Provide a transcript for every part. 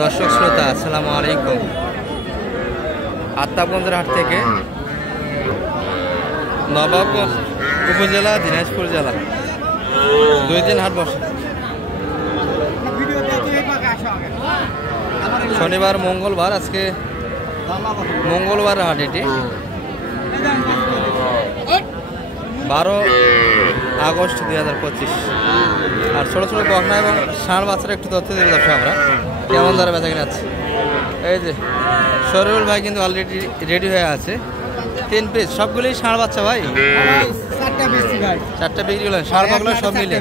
দর্শক শ্রোতা আসসালামু আলাইকুম। আত্মাবগঞ্জের হাট থেকে নবাবগঞ্জ উপজেলা দিনাজপুর জেলা 2 দিন হাট বসে। শনিবার মঙ্গলবার, আজকে মঙ্গলবার হাট। এটি 12 আগস্ট 2025। আর ছোট ছোট বকনা এবং ষাঁড় বাচ্চারা একটু তথ্য দেবো দর্শক আমরা কেমন দ্বারা বেচা কিনে আছে। এই যে শরীফুল ভাই কিন্তু অলরেডি রেডি হয়ে আছে। 3 পিস সবগুলোই ষাঁড় বাচ্চা ভাই। 4টা বিক্রি করলেন, ষাঁড় বকনা সব মিলে।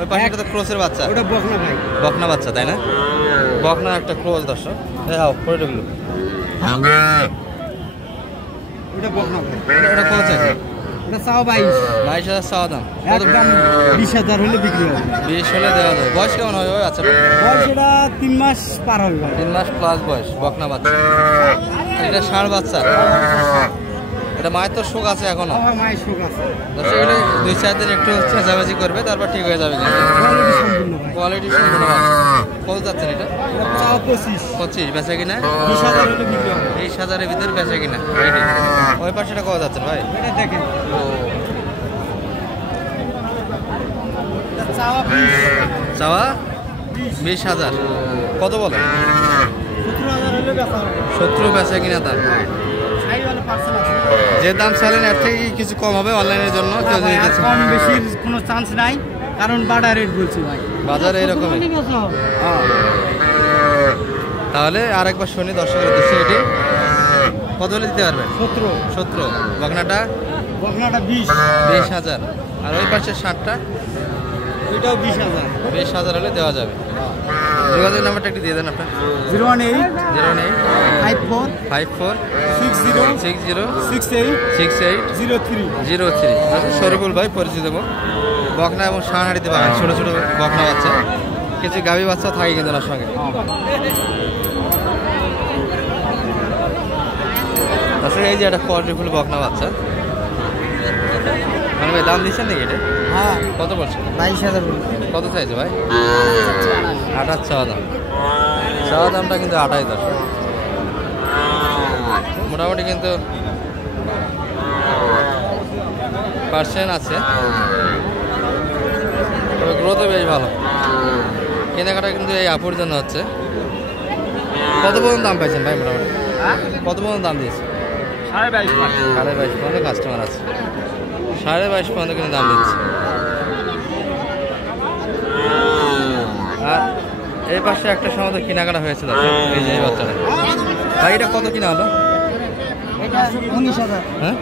ওই পাশে একটা তো ক্রোসের বাচ্চা, ওটা বকনা ভাই, বকনা বাচ্চা তাই না? বকনা একটা ক্রোস দর্শক। হ্যাঁ পরে ঢুকলো, ওটা বকনা ভাই, ওটা ক্রোস আছে। ওটা চাও 22,000 চাওয়া দাম। একদম 20,000 হলে বিক্রি হবে। 20 হলে দেওয়া যাবে। বয়স কেমন হবে? আচ্ছা বয়স এটা 3 মাস পার হবে ভাই। 3 মাস প্লাস বয়স, বকনা বাচ্চা। এটা ষাঁড় বাচ্চা। এটা মায়ের তো শোক আছে এখনো। মায়ের শোক আছে। এগুলো 2-4 দিন একটু চেঁচামেচি করবে, তারপর ঠিক হয়ে যাবে। কোয়ালিটি সম্পূর্ণ ভালো। কত যাচ্ছেন এটা? 25 বেচা কিনা 20,000 হলে বিক্রি হবে। 20,000 এর ভিতরে বেচা কিনা। ওই পাশেটা কত যাচ্ছেন ভাই? এটা দেখেন চাওয়া 20,000। কত বলে? 17,000 হলে বেচা হবে। 17 বেচা কিনা দাম। যে দাম চাইলেন এর থেকে কিছু কম হবে অনলাইনের জন্য? কেউ যদি কম বেশির কোনো চান্স নাই, কারণ বাজার রেট বলছি ভাই, বাজারে এরকম। তাহলে আরেকবার শুনি দর্শকের উদ্দেশ্যে, এটি কত হলে দিতে পারবেন? 17। বকনাটা 20,000। আর ওই পাশে ষাঁড়টা ওইটাও 20,000 হলে দেওয়া যাবে। যোগাযোগ নাম্বারটা একটু দিয়ে দেন আপনার। 01854606803। শরীফুল ভাই পরিচিত মুখ। বকনা এবং ষাঁড় হাঁড়িতে পাবেন, ছোটো ছোটো বকনা বাচ্চা, কিছু গাভী বাচ্চা থাকে কিন্তু ওনার সঙ্গে। আসলে এই যে একটা কোয়ালিটিফুল বকনা বাচ্চা, মানে ভাই দাম দিচ্ছেন নাকি এটা? হ্যাঁ। কত বলছে? 22,000। কত চাইছে ভাই? 28 চাওয়া দাম। চাওয়া দামটা কিন্তু 28,000। মোটামুটি কিন্তু পার্সেন্ট আছে, তবে গ্রোথও বেশ ভালো। কেনাকাটা কিন্তু এই আপুর জন্য হচ্ছে। কত পর্যন্ত দাম পাইছেন ভাই? মোটামুটি কত পর্যন্ত দাম দিয়েছে? 22.5 পর্যন্ত কাস্টমার আছে। 22.5 পর্যন্ত কিন্তু দাম দিচ্ছে। আর এই পাশে একটা সময় তো কেনাকাটা হয়েছিল। এই যে বাচ্চাটা ভাই, এটা কত কিনা হলো? 19,000। হ্যাঁ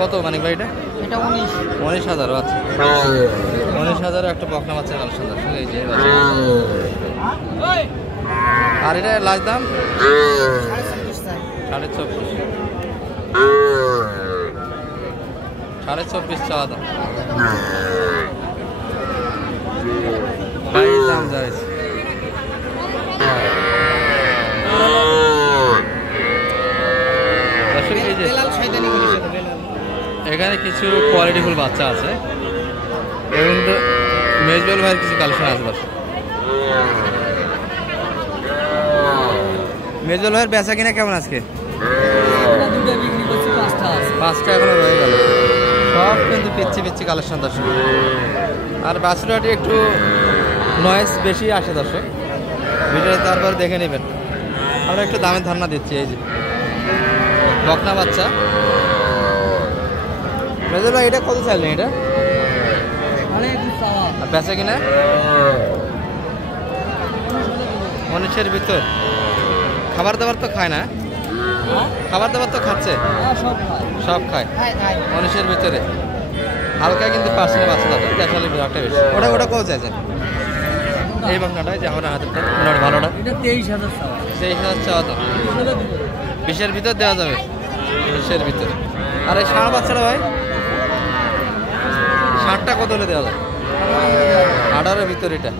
কত মানে ভাই এটা? 19,000। আচ্ছা 19,000 একটা বকনা বাচ্চা কালেকশন আছে। এই যে আর এটা লাস্ট দাম 24.5 চাওয়া দাম। দাম যাইছে। এখানে কিছু কোয়ালিটিফুল বাচ্চা আছে এবং মেজবাল ভাইয়ের কিছু কালেকশন আছে। মেজবাল ভাইয়ের বেচা কিনা কেমন আজকে? 5টা এখনো রয়ে গেল। সব কিন্তু পিচ্ছি কালেকশন দর্শক। আর বাছুরাটি একটু নয়েজ বেশি আসে দর্শক, ভিডিও তারপর দেখে নেবেন। আমরা একটু দামের ধারণা দিচ্ছি। এই যে বকনা বাচ্চা। মেজর ভাই এটা কত চাইলেন? এটা বেচা কিনা 19-এর ভিতর। খাবার দাবার তো খায় না? খাবার দাবার তো খাচ্ছে, সব খায়। 19-এর ভিতরে হালকা কিন্তু পার্সেন্ট বাচ্চা দাদা, দেখালে বিরাটটা বেশি। ওটা কত চাইছেন? এই বাংলাটাই যে আমার হাতেরটা ভালোটা 23,000 চাওয়া দাম। 20-এর ভিতর দেওয়া যাবে, 20-এর ভিতর। আর এই ষাঁড় বাচ্চাটা ভাই, ষাঁড়টা কত হলে দেওয়া যায়? 18-এর ভিতর এটা।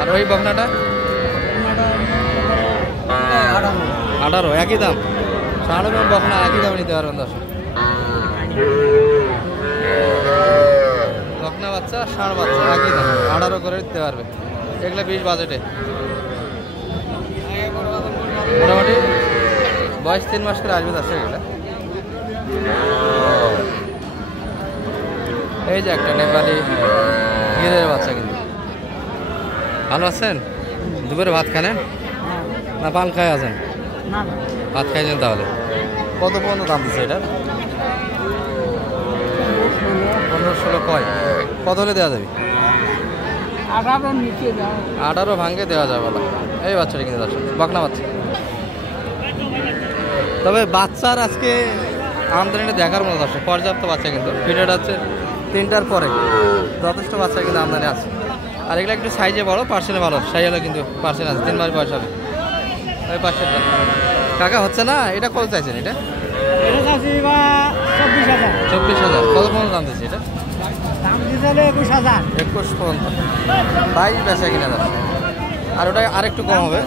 আর ওই বকনাটা 18, একই দাম। ষাঁড় এবং বকনা একই দামে নিতে পারবেন দর্শক। বকনা বাচ্চা ষাঁড় বাচ্চা একই দাম, 18 করে দিতে পারবে। এগুলো 20 বাজেটে মোটামুটি বয়স 3 মাস করে আসবে দর্শক এগুলো। এই যে একটা নেপালি গিরের বাচ্চা, কিন্তু ভালো আছেন? দুপুরে ভাত খানেন না পান খায় আছেন? ভাত খাইছেন। তাহলে কত পর্যন্ত দাম দিচ্ছে এটার? 15-16 কয়? কত হলে দেওয়া যাবে? 18 ভাঙ্গে দেওয়া যাবে না। এই বাচ্চাটা কিন্তু দর্শক বকনা বাচ্চা। তবে বাচ্চার আজকে আমদানিটা দেখার মতো দর্শক, পর্যাপ্ত বাচ্চা, কিন্তু ভিডিওটা হচ্ছে 3টার পরে, যথেষ্ট বাচ্চা কিন্তু আমদানি আছে। আর এগুলো একটু সাইজে বড়, পার্সেন্টে ভালো, সাইজ হলো কিন্তু পার্সেন্ট আছে, 3 মাস বয়স হবে। ওই পার্সেন্টটা কাকা হচ্ছে না। এটা কত চাইছেন? এটা 24,000। কত পর্যন্ত দাম দিচ্ছে এটা? 21 পর্যন্ত। 22 বেচা কিনা দাম। আর ওটা আরেকটু কম হবে,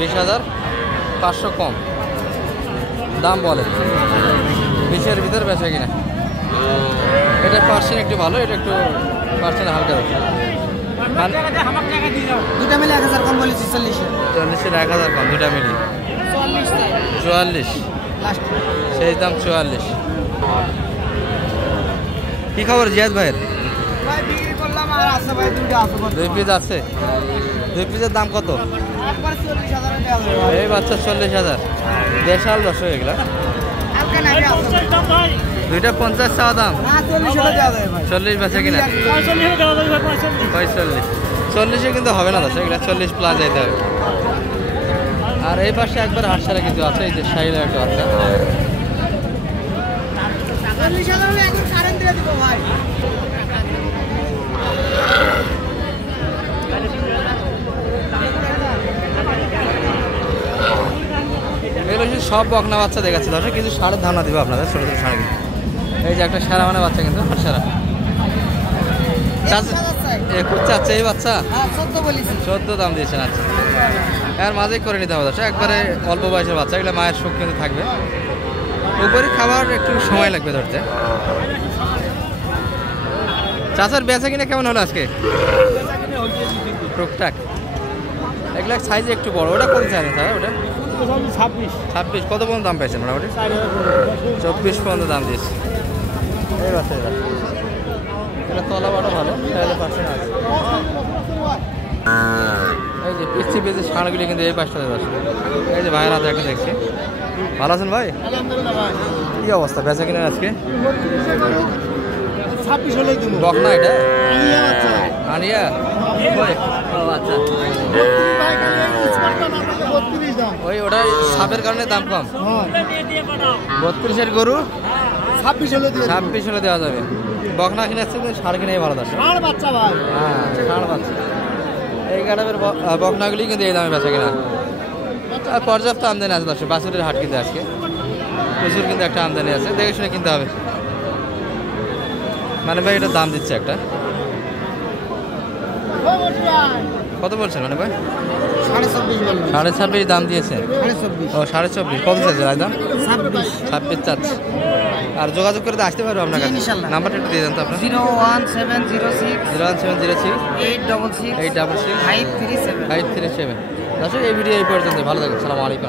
20,500 কম দাম বলে। 20-এর ভিতরে বেচা কিনা। এটা পার্সেন্ট একটু ভালো, এটা একটু পার্সেন্ট হালকা যাচ্ছে। দুটা মিলে 1000 কম বলেছি। 40-এর 1000 কম, দুটা মিলি 44। সেই দাম 44। কি খবর জিয়াদ ভাইয়ের? দুই পিস আছে। 2 পিসের দাম কত? এই বাচ্চা 40,000। দেশাল দর্শক এগুলা। 2টা 50 চাওয়া দাম। 40 বেচা কিনা। 45। 40-এ কিন্তু হবে না দর্শক, এগুলা 40 প্লাস যেতে হবে। আর এই পাশে একবার হাটসারা কিছু আছে, এই যে শাহিলা একটা বাচ্চা। এগুলো সব বকনা বাচ্চা দেখাচ্ছে দর্শক, কিছু সারের ধারণা দিব আপনাদের, ছোটো ছোটো সার। কিন্তু এই যে একটা সারা মানে বাচ্চা, কিন্তু সারা চাচ্ছে এই বাচ্চা 14 দাম দিয়েছেন। আচ্ছা, এর মাঝে করে নিতে হবে দর্শক, একবারে অল্প বয়সের বাচ্চা। এগুলো মায়ের সুখ কিন্তু থাকবে, উপরে খাবার একটু সময় লাগবে ধরতে। চাচার বেচা কিনা কেমন হলো আজকে? টুকটাক। এগুলো সাইজে একটু বড়। ওটা কোন চাইলেন স্যার? ওটা 26। কত পর্যন্ত দাম পেয়েছেন? মোটামুটি 24 পর্যন্ত দাম দিয়েছে। এই বাচ্চা এটা তলা বাটা ভালো, তাহলে পার্সেন্ট আছে। এই যে পিচ্ছি পিচ্ছি ষাঁড়গুলি কিন্তু এই পাশটাতে বসে। এই যে ভাইয়ের হাতে একটা দেখছি। ভালো আছেন ভাই? কি অবস্থা বেচা কিনা আজকে? 26 হলেই দিব। বকনা এটা আনিয়া। আচ্ছা, ওই ওটা সাপের কারণে দাম কম। 32-এর গরু 26 হলে দেওয়া যাবে। বকনা কিনে আসছে, ষাঁড় কিনেই ভালো দাম। হ্যাঁ, ষাঁড় বাচ্চা। এই গাড়াবের বকনাগুলি কিন্তু এই দামে বেচা কিনা। আর পর্যাপ্ত আমদানি আছে দর্শক, বাছুরের হাট কিন্তু আজকে প্রচুর, কিন্তু একটা আমদানি আছে, দেখে শুনে কিনতে হবে। মানে ভাই এটা দাম দিচ্ছে একটা। কত বলছেন মানে ভাই? 26.5 দাম দিয়েছে। ও 24.5 কত চাইছে দাম? 26 চাচ্ছে। আর যোগাযোগ করে আসতে পারবো আপনার কাছে? নাম্বারটা একটু দিয়ে দেন তো আপনার। 01706 866 537। দর্শক এই ভিডিও এই পর্যন্ত, ভালো থাকুন। আসসালামু আলাইকুম।